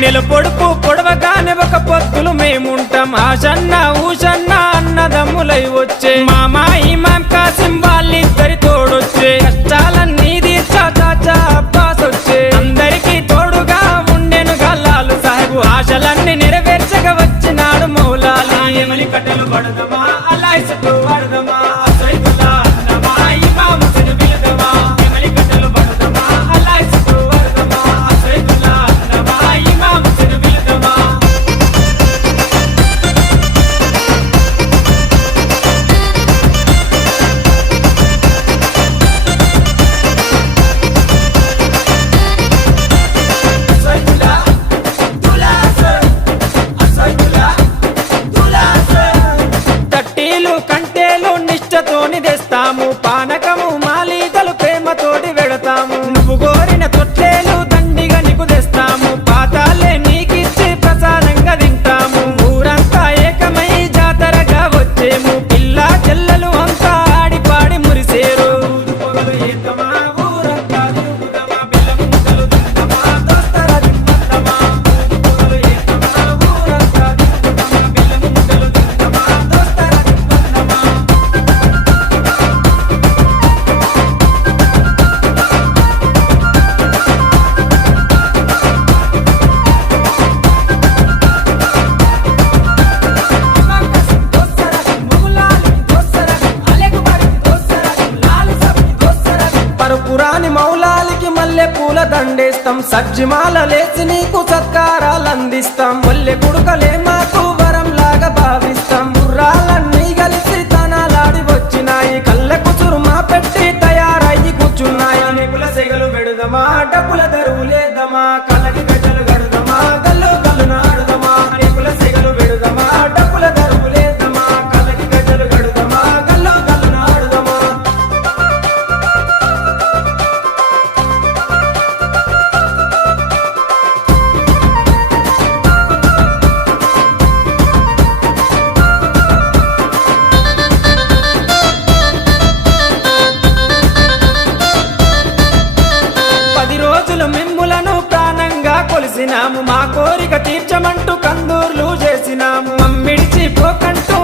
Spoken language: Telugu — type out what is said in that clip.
నెల పొడుపు పొడవగానే ఒక పొత్తులు మేముంటాం ఆషన్న ఊషన్న అన్నదమ్ములై వచ్చే మామా ఇమాం కాసిం వాళ్ళిద్దరి తోడొచ్చే కష్టాలన్నీ తీర్చా చాచా అబ్బాస్ వచ్చే అందరికీ తోడుగా ఉండెను గల్లాలు సాహెబు ఆశలన్నీ నెరవేర్చగా వచ్చినాడు మౌలాలి ఎమలి కట్టెలు పడదమా అల్లాహ్ చుట్టూ పడదమా అసైదుల్లా అన్నమా ఇమాం హుస్సేన్ బిలదమా ఎమలి కట్టెలు పడదమా అల్లాహ్ చుట్టూ పడదమా అసైదుల్లా అన్నమా ఇమాం హుస్సేన్ బిలదమా అసైదుల్లా దులాసర్ అసైదుల్లా దులాసర్ తట్టీలు కంటేలు నిష్టతోని తెస్తాము పానకము మాలీదలు ప్రేమతోటి వెడతాము నువ్వు కోరిన తొట్లేలు దండిగా నీకు తెస్తాము పాతాలే నీకిచ్చి ప్రసాదంగా తింటాము ఊరంతా ఏకమై జాతరగా వచ్చేము పిల్ల చెల్లెలు అంతా ఆడి పాడి మురిసేరు పొగలు ఏకమా ఊరంతా తిరుగుదమా బెల్లం ముద్దలు తిందమా దోస్తర తిందమా పొగలు ఏకమా ఊరంతా తిరుగుదమా బెల్లం ముద్దలు తిందమా దోస్తర తిందమా పరుపురాని మౌలాలికి మల్లె పూల దండేస్తాం సజ్జిమాల లేచి నీకు సత్కారాలు అందిస్తాం మల్లె కుడుకలే మాకు వరం లాగా భావిస్తాం గుర్రాలన్నీ కలిసి తనాలాడి వచ్చినాయి కళ్ళకు చురుమా పెట్టి తయారయ్యి కూర్చున్నాయి నెగుల సెగలు పెడుదమా డబ్బుల దరువు లేదమా కళ్ళకి గజ్జలు గడుదమా గల్లు గల్లు నాడుదమా నెగుల సెగలు పెడుదమా డబ్బుల దరువు లేదమా కళ్ళకి గజ్జలు గడుదమా గల్లు గల్లు నాడుదమా పది రోజులు మిమ్ములను ప్రాణంగా కొలిసినాము మా కోరిక తీర్చమంటూ కందూర్లు చేసినాము మమ్మిడిచి పోకంటూ